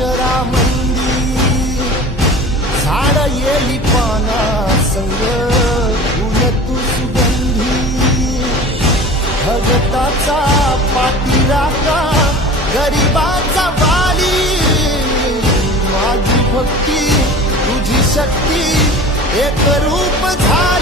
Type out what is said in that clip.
अक्षरामंदी झाड येली पाना संग फुल तू सुगंधी भगताचा पाठीराखा गरिबाचा वाली माझी भक्ती तुझी शक्ती एक रूप झाली